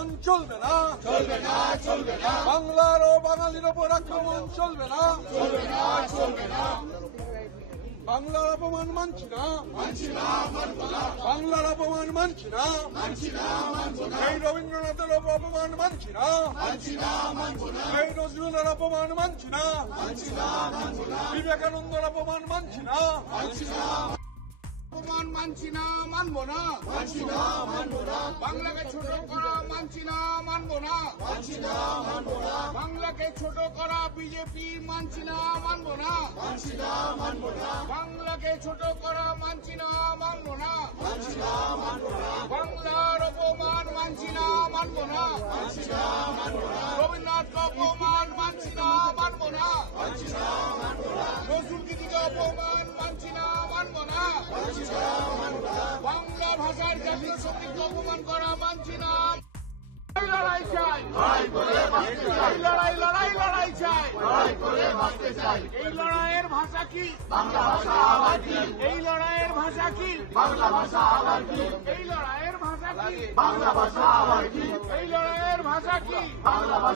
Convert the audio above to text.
আক্রমণ চলবে না, চলবে না, চলবে না, বাংলার ও বাঙালির ওপর আক্রমণ চলবে না, চলবে না, চলবে না, বাংলার অপমান মানছি না, মানছি না, মানবো না, বাংলার অপমান মানছি না, মানছি না, মানবো না, এই রবীন্দ্রনাথের অপমান মানছি না, মানছি না, মানবো না, এই নজরুলের অপমান মানছি না, মানছি না, মানবো না, বিবেকানন্দের অপমান মানছি না, মানছি না, অপমান মানছি না, মানবো না, মানছি না, মানবো না, বাংলাকে ছোট করা মানছি না, মানবো না, মানছি না, মানবো না, বাংলাকে ছোট করা বিজেপি মানছি না, মানবো না, মানছি না, মানবো না, বাংলাকে ছোট করা মানছি না, মানবো না, মানছি না, মানবো না, বাংলার অপমান মানছি না, মানবো না, মানছি না, মানবো না, রবীন্দ্রনাথকে অপমান মানছি না, মানবো না, মানছি না, মানবো না, নজরুল গীতিকে অপমান মানছি না, মানবো না, মানছি না, মানবো না, বাংলা ভাষার জাতীয় সঙ্গীতকে অপমান করা মানছি না। এই লড়াই চাই, লড়াই করে বাঁচতে চাই, এই লড়াই লড়াই লড়াই চাই, লড়াই করে বাঁচতে চাই, এই লড়াইয়ের ভাষা কি, বাংলা ভাষা আবার কি, এই লড়াইয়ের ভাষা কি, বাংলা ভাষা আবার কি, এই লড়াইয়ের ভাষা কি, বাংলা ভাষা আবার কি, এই লড়াইয়ের ভাষা কি। বাংলা ভাষা